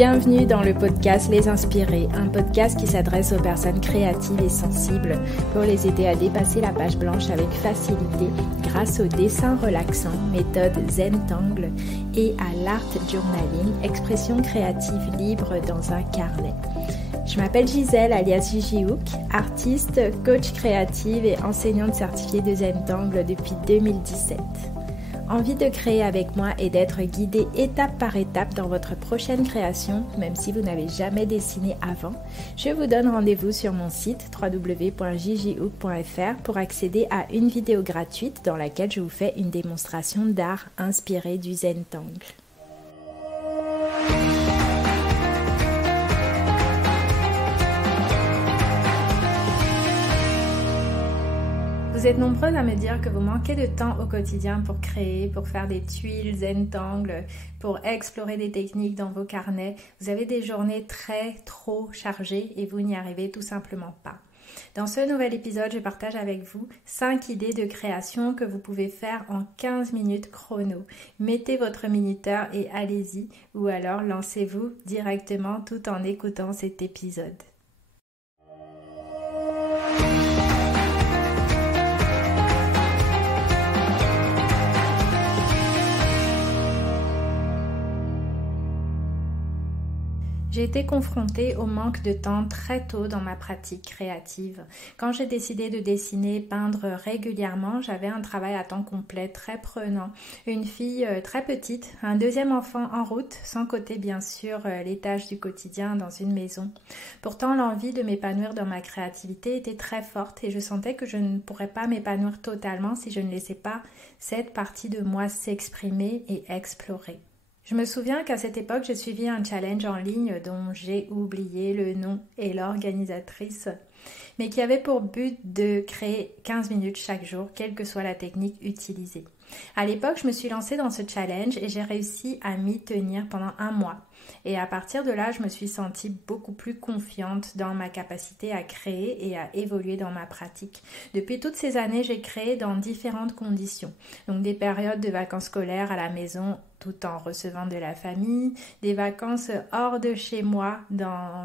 Bienvenue dans le podcast Les Inspirés, un podcast qui s'adresse aux personnes créatives et sensibles pour les aider à dépasser la page blanche avec facilité grâce au dessin relaxant, méthode Zentangle, et à l'art journaling, expression créative libre dans un carnet. Je m'appelle Gisèle alias Gigi Hook, artiste, coach créative et enseignante certifiée de Zentangle depuis 2017. Envie de créer avec moi et d'être guidée étape par étape dans votre prochaine création, même si vous n'avez jamais dessiné avant, je vous donne rendez-vous sur mon site www.gigihook.fr pour accéder à une vidéo gratuite dans laquelle je vous fais une démonstration d'art inspirée du Zentangle. Vous êtes nombreuses à me dire que vous manquez de temps au quotidien pour créer, pour faire des tuiles, Zentangle, pour explorer des techniques dans vos carnets. Vous avez des journées trop chargées et vous n'y arrivez tout simplement pas. Dans ce nouvel épisode, je partage avec vous 5 idées de création que vous pouvez faire en 15 minutes chrono. Mettez votre minuteur et allez-y, ou alors lancez-vous directement tout en écoutant cet épisode. J'ai été confrontée au manque de temps très tôt dans ma pratique créative. Quand j'ai décidé de dessiner, peindre régulièrement, j'avais un travail à temps complet très prenant, une fille très petite, un deuxième enfant en route, sans compter bien sûr les tâches du quotidien dans une maison. Pourtant, l'envie de m'épanouir dans ma créativité était très forte et je sentais que je ne pourrais pas m'épanouir totalement si je ne laissais pas cette partie de moi s'exprimer et explorer. Je me souviens qu'à cette époque, j'ai suivi un challenge en ligne dont j'ai oublié le nom et l'organisatrice, mais qui avait pour but de créer 15 minutes chaque jour, quelle que soit la technique utilisée. À l'époque, je me suis lancée dans ce challenge et j'ai réussi à m'y tenir pendant 1 mois. Et à partir de là, je me suis sentie beaucoup plus confiante dans ma capacité à créer et à évoluer dans ma pratique. Depuis toutes ces années, j'ai créé dans différentes conditions. Donc des périodes de vacances scolaires à la maison tout en recevant de la famille, des vacances hors de chez moi,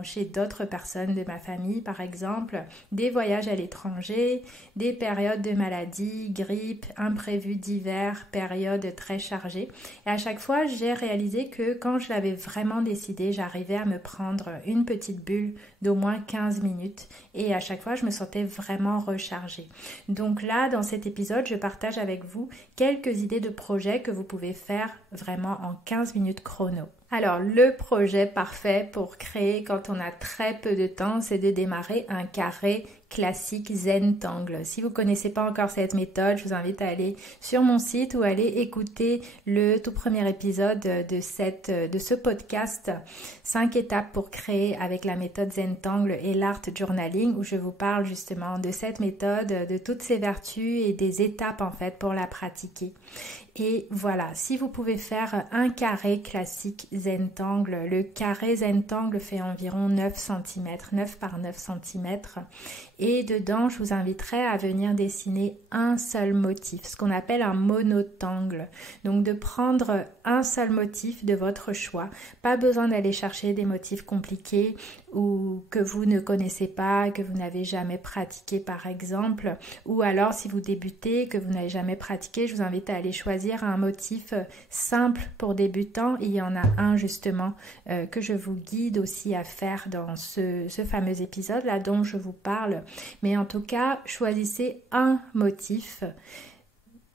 chez d'autres personnes de ma famille par exemple, des voyages à l'étranger, des périodes de maladie, grippe, imprévus d'hiver, périodes très chargées. Et à chaque fois, j'ai réalisé que quand je l'avais vraiment décidé, j'arrivais à me prendre une petite bulle d'au moins 15 minutes et à chaque fois, je me sentais vraiment rechargée. Donc là, dans cet épisode, je partage avec vous quelques idées de projets que vous pouvez faire vraiment en 15 minutes chrono. Alors, le projet parfait pour créer quand on a très peu de temps, c'est de démarrer un carré classique Zentangle. Si vous ne connaissez pas encore cette méthode, je vous invite à aller sur mon site ou aller écouter le tout premier épisode de ce podcast 5 étapes pour créer avec la méthode Zentangle et l'art journaling, où je vous parle justement de cette méthode, de toutes ses vertus et des étapes en fait pour la pratiquer. Et voilà, si vous pouvez faire un carré classique Zentangle, le carré Zentangle fait environ 9 cm, 9 par 9 cm. Et dedans, je vous inviterai à venir dessiner un seul motif, ce qu'on appelle un monotangle. Donc de prendre un seul motif de votre choix. Pas besoin d'aller chercher des motifs compliqués ou que vous ne connaissez pas, que vous n'avez jamais pratiqué par exemple. Ou alors si vous débutez, que vous n'avez jamais pratiqué, je vous invite à aller choisir un motif simple pour débutants. Il y en a un justement que je vous guide aussi à faire dans ce fameux épisode là dont je vous parle. Mais en tout cas, choisissez un motif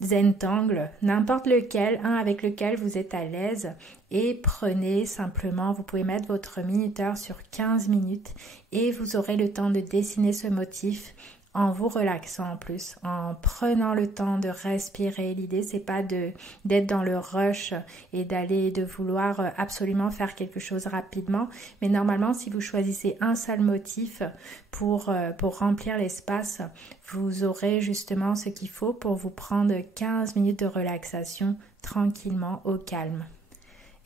Zentangle, n'importe lequel, un avec lequel vous êtes à l'aise, et prenez simplement, vous pouvez mettre votre minuteur sur 15 minutes et vous aurez le temps de dessiner ce motif en vous relaxant en plus, en prenant le temps de respirer. L'idée, c'est pas d'être dans le rush et de vouloir absolument faire quelque chose rapidement. Mais normalement, si vous choisissez un seul motif pour remplir l'espace, vous aurez justement ce qu'il faut pour vous prendre 15 minutes de relaxation tranquillement au calme.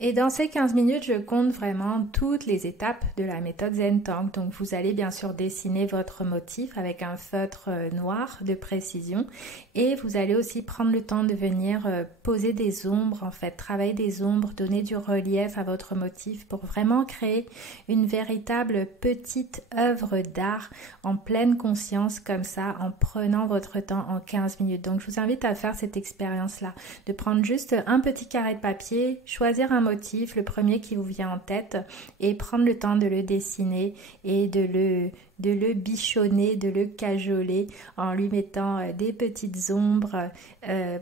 Et dans ces 15 minutes, je compte vraiment toutes les étapes de la méthode Zentangle. Donc vous allez bien sûr dessiner votre motif avec un feutre noir de précision et vous allez aussi prendre le temps de venir poser des ombres, en fait, travailler des ombres, donner du relief à votre motif pour vraiment créer une véritable petite œuvre d'art en pleine conscience comme ça, en prenant votre temps en 15 minutes. Donc je vous invite à faire cette expérience-là, de prendre juste un petit carré de papier, choisir un motif, le premier qui vous vient en tête, et prendre le temps de le dessiner et de le bichonner, de le cajoler en lui mettant des petites ombres,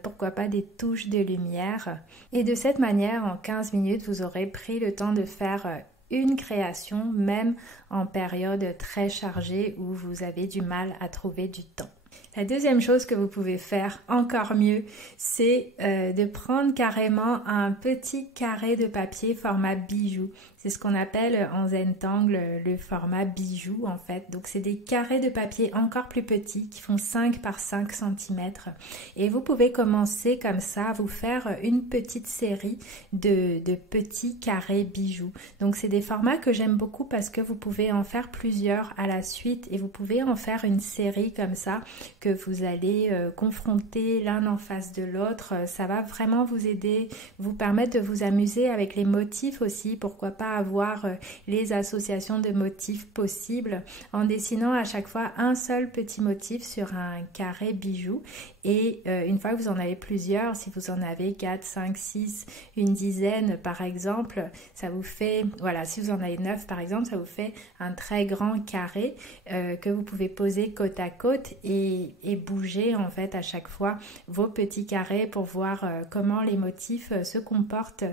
pourquoi pas des touches de lumière. Et de cette manière, en 15 minutes, vous aurez pris le temps de faire une création, même en période très chargée où vous avez du mal à trouver du temps. La deuxième chose que vous pouvez faire encore mieux, c'est de prendre carrément un petit carré de papier format bijou. C'est ce qu'on appelle en Zentangle le format bijou en fait. Donc c'est des carrés de papier encore plus petits qui font 5 par 5 cm. Et vous pouvez commencer comme ça à vous faire une petite série de petits carrés bijoux. Donc c'est des formats que j'aime beaucoup parce que vous pouvez en faire plusieurs à la suite et vous pouvez en faire une série comme ça que vous allez confronter l'un en face de l'autre. Ça va vraiment vous aider, vous permettre de vous amuser avec les motifs aussi. Pourquoi pas avoir les associations de motifs possibles en dessinant à chaque fois un seul petit motif sur un carré bijou. Et une fois que vous en avez plusieurs, si vous en avez 4, 5, 6, une dizaine par exemple, ça vous fait, voilà, si vous en avez 9 par exemple, ça vous fait un très grand carré que vous pouvez poser côte à côte et bouger en fait à chaque fois vos petits carrés pour voir comment les motifs se comportent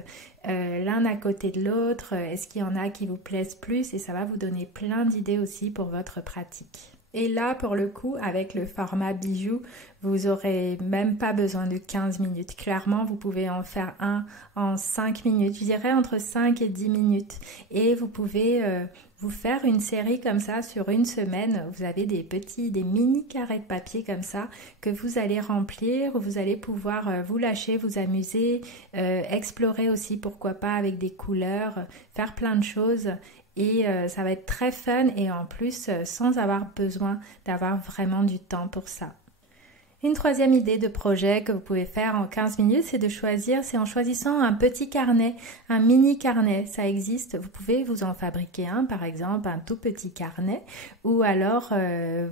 l'un à côté de l'autre. Est-ce qu'il y en a qui vous plaisent plus? Et ça va vous donner plein d'idées aussi pour votre pratique. Et là, pour le coup, avec le format bijou, vous aurez même pas besoin de 15 minutes. Clairement, vous pouvez en faire un en 5 minutes. Je dirais entre 5 et 10 minutes. Et vous pouvez vous faire une série comme ça sur une semaine. Vous avez des mini carrés de papier comme ça que vous allez remplir. Vous allez pouvoir vous lâcher, vous amuser, explorer aussi, pourquoi pas, avec des couleurs, faire plein de choses. Et ça va être très fun et en plus sans avoir besoin d'avoir vraiment du temps pour ça. Une troisième idée de projet que vous pouvez faire en 15 minutes, c'est en choisissant un petit carnet, un mini carnet. Ça existe, vous pouvez vous en fabriquer un, par exemple, un tout petit carnet, ou alors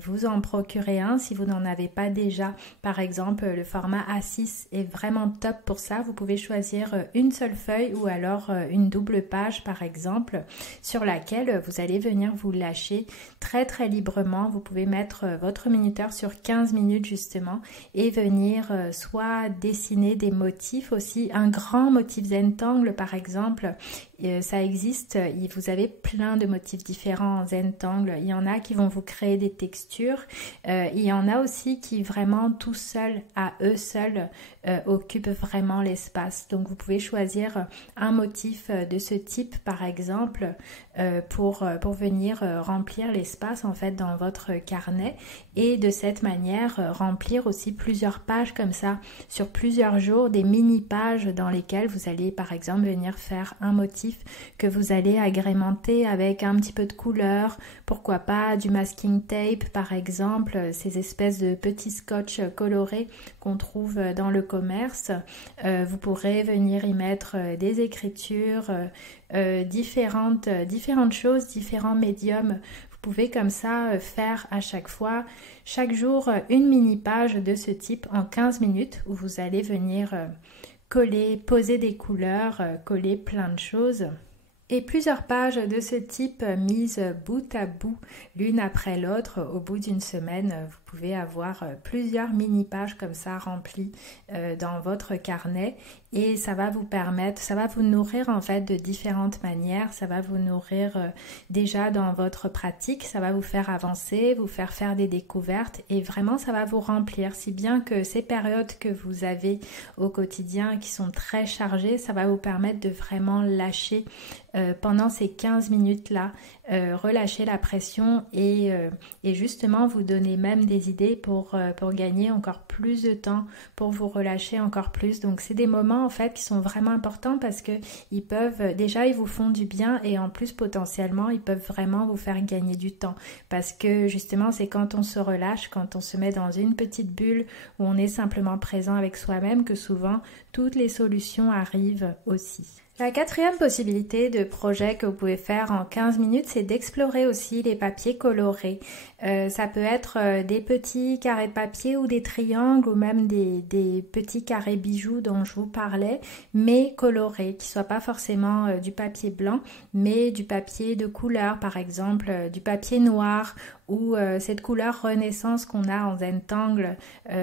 vous en procurer un si vous n'en avez pas déjà. Par exemple, le format A6 est vraiment top pour ça. Vous pouvez choisir une seule feuille ou alors une double page, par exemple, sur laquelle vous allez venir vous lâcher très très librement. Vous pouvez mettre votre minuteur sur 15 minutes justement et venir soit dessiner des motifs aussi, un grand motif Zentangle par exemple, ça existe, vous avez plein de motifs différents en Zentangle, il y en a qui vont vous créer des textures, il y en a aussi qui vraiment tout seuls, à eux seuls, occupent vraiment l'espace. Donc vous pouvez choisir un motif de ce type par exemple pour venir remplir l'espace en fait dans votre carnet et de cette manière remplir aussi plusieurs pages comme ça sur plusieurs jours, des mini pages dans lesquelles vous allez par exemple venir faire un motif que vous allez agrémenter avec un petit peu de couleur, pourquoi pas du masking tape par exemple, ces espèces de petits scotch colorés qu'on trouve dans le commerce. Vous pourrez venir y mettre des écritures, différentes choses, différents médiums. Vous pouvez comme ça faire à chaque fois, chaque jour, une mini page de ce type en 15 minutes où vous allez venir coller, poser des couleurs, coller plein de choses. Et plusieurs pages de ce type mises bout à bout, l'une après l'autre, au bout d'une semaine, vous pouvez avoir plusieurs mini-pages comme ça remplies dans votre carnet et ça va vous permettre, ça va vous nourrir en fait de différentes manières, ça va vous nourrir déjà dans votre pratique, ça va vous faire avancer, vous faire des découvertes et vraiment ça va vous remplir, si bien que ces périodes que vous avez au quotidien qui sont très chargées, ça va vous permettre de vraiment lâcher pendant ces 15 minutes-là, relâcher la pression et justement vous donner même des idées pour gagner encore plus de temps, pour vous relâcher encore plus. Donc c'est des moments en fait qui sont vraiment importants parce que ils vous font du bien et en plus potentiellement ils peuvent vraiment vous faire gagner du temps parce que justement c'est quand on se relâche, quand on se met dans une petite bulle où on est simplement présent avec soi-même que souvent toutes les solutions arrivent aussi. La quatrième possibilité de projet que vous pouvez faire en 15 minutes, c'est d'explorer aussi les papiers colorés. Ça peut être des petits carrés de papier ou des triangles ou même des petits carrés bijoux dont je vous parlais, mais colorés, qui ne soient pas forcément du papier blanc, mais du papier de couleur, par exemple du papier noir ou cette couleur renaissance qu'on a en Zentangle,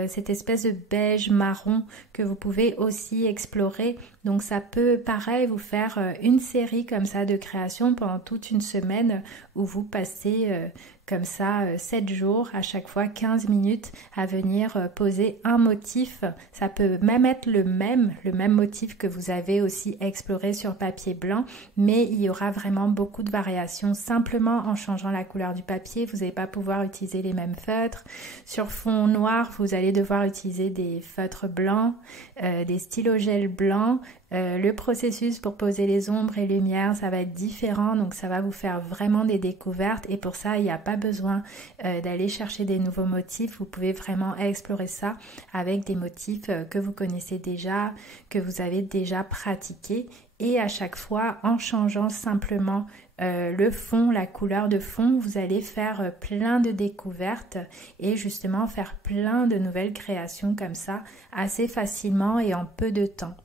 cette espèce de beige marron que vous pouvez aussi explorer. Donc ça peut pareil vous faire une série comme ça de création pendant toute une semaine où vous passez comme ça 7 jours, à chaque fois 15 minutes à venir poser un motif. Ça peut même être le même motif que vous avez aussi exploré sur papier blanc, mais il y aura vraiment beaucoup de variations simplement en changeant la couleur du papier. Vous n'allez pas pouvoir utiliser les mêmes feutres. Sur fond noir, vous allez devoir utiliser des feutres blancs, des stylogels blancs. Le processus pour poser les ombres et lumières, ça va être différent, donc ça va vous faire vraiment des découvertes et pour ça, il n'y a pas besoin d'aller chercher des nouveaux motifs. Vous pouvez vraiment explorer ça avec des motifs que vous connaissez déjà, que vous avez déjà pratiqué et à chaque fois, en changeant simplement le fond, la couleur de fond, vous allez faire plein de découvertes et justement faire plein de nouvelles créations comme ça assez facilement et en peu de temps.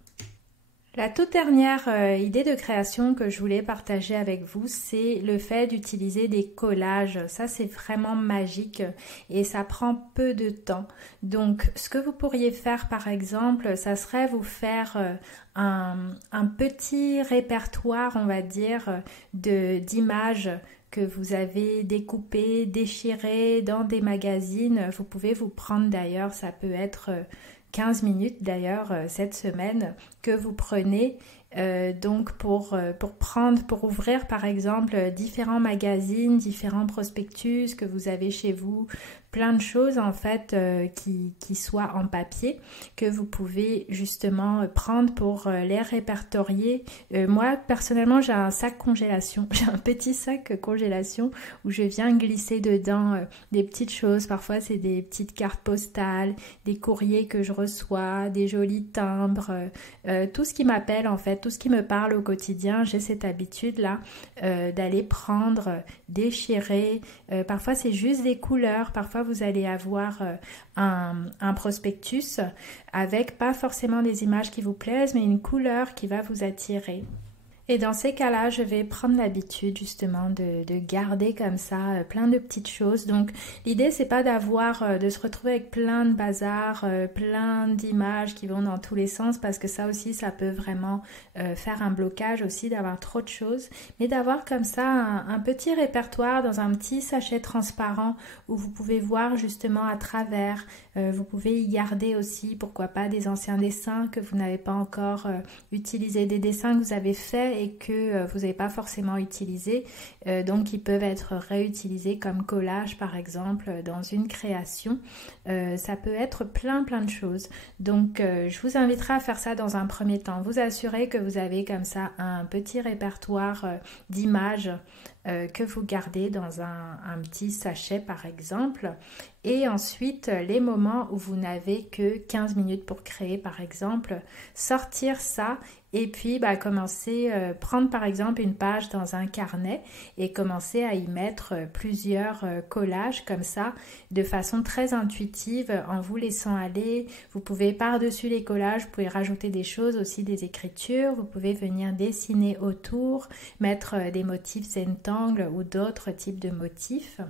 La toute dernière idée de création que je voulais partager avec vous, c'est le fait d'utiliser des collages. Ça, c'est vraiment magique et ça prend peu de temps. Donc, ce que vous pourriez faire, par exemple, ça serait vous faire un petit répertoire, on va dire, d'images que vous avez découpées, déchirées dans des magazines. Vous pouvez vous prendre d'ailleurs, ça peut être 15 minutes d'ailleurs cette semaine que vous prenez donc pour ouvrir par exemple différents magazines, différents prospectus que vous avez chez vous, plein de choses en fait qui soient en papier que vous pouvez justement prendre pour les répertorier. Moi personnellement j'ai un sac congélation, j'ai un petit sac congélation où je viens glisser dedans des petites choses. Parfois c'est des petites cartes postales, des courriers que je reçois, des jolis timbres, tout ce qui m'appelle en fait, tout ce qui me parle au quotidien. J'ai cette habitude là d'aller prendre, déchirer, parfois c'est juste des couleurs, parfois vous allez avoir un prospectus avec pas forcément des images qui vous plaisent mais une couleur qui va vous attirer. Et dans ces cas-là, je vais prendre l'habitude justement de garder comme ça plein de petites choses. Donc l'idée, c'est pas de se retrouver avec plein de bazar, plein d'images qui vont dans tous les sens parce que ça aussi, ça peut vraiment faire un blocage aussi d'avoir trop de choses. Mais d'avoir comme ça un petit répertoire dans un petit sachet transparent où vous pouvez voir justement à travers. Vous pouvez y garder aussi, pourquoi pas, des anciens dessins que vous n'avez pas encore utilisés, des dessins que vous avez faits et que vous n'avez pas forcément utilisés, donc ils peuvent être réutilisés comme collage par exemple dans une création. Ça peut être plein de choses. Donc je vous inviterai à faire ça dans un premier temps. Vous assurez que vous avez comme ça un petit répertoire d'images que vous gardez dans un petit sachet par exemple. Et ensuite, les moments où vous n'avez que 15 minutes pour créer par exemple, sortir ça et puis commencer, prendre par exemple une page dans un carnet et commencer à y mettre plusieurs collages comme ça de façon très intuitive en vous laissant aller. Vous pouvez par-dessus les collages, vous pouvez rajouter des choses aussi, des écritures, vous pouvez venir dessiner autour, mettre des motifs Zentangle ou d'autres types de motifs.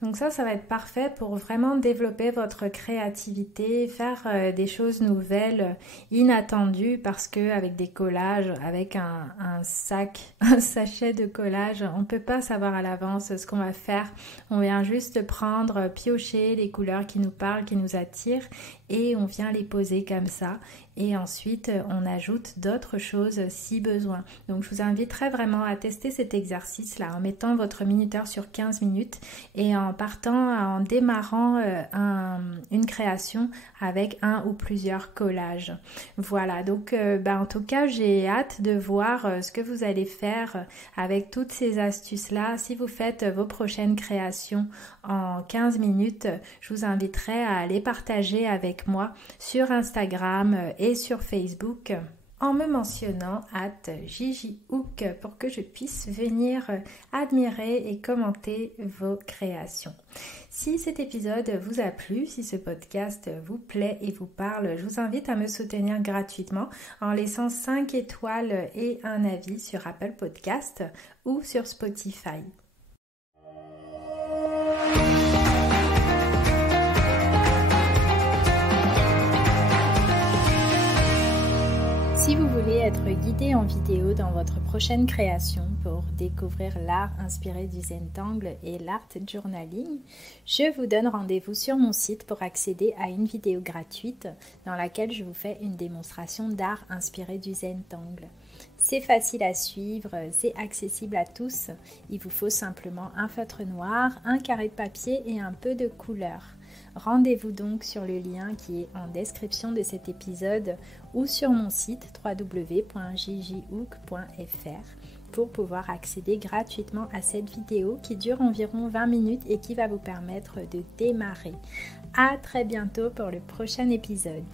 Donc ça va être parfait pour vraiment développer votre créativité, faire des choses nouvelles, inattendues, parce que avec des collages, avec un sachet de collage, on ne peut pas savoir à l'avance ce qu'on va faire. On vient juste prendre, piocher les couleurs qui nous parlent, qui nous attirent, et on vient les poser comme ça. Et ensuite, on ajoute d'autres choses si besoin. Donc, je vous inviterai vraiment à tester cet exercice-là en mettant votre minuteur sur 15 minutes et en démarrant une création avec un ou plusieurs collages. Voilà, donc en tout cas, j'ai hâte de voir ce que vous allez faire avec toutes ces astuces-là. Si vous faites vos prochaines créations en 15 minutes, je vous inviterai à les partager avec moi sur Instagram et sur Facebook en me mentionnant @GigiHook pour que je puisse venir admirer et commenter vos créations. Si cet épisode vous a plu, si ce podcast vous plaît et vous parle, je vous invite à me soutenir gratuitement en laissant 5 étoiles et un avis sur Apple Podcast ou sur Spotify. Si vous voulez être guidé en vidéo dans votre prochaine création pour découvrir l'art inspiré du Zentangle et l'art journaling, je vous donne rendez-vous sur mon site pour accéder à une vidéo gratuite dans laquelle je vous fais une démonstration d'art inspiré du Zentangle. C'est facile à suivre, c'est accessible à tous. Il vous faut simplement un feutre noir, un carré de papier et un peu de couleur. Rendez-vous donc sur le lien qui est en description de cet épisode ou sur mon site www.gigihook.fr pour pouvoir accéder gratuitement à cette vidéo qui dure environ 20 minutes et qui va vous permettre de démarrer. À très bientôt pour le prochain épisode.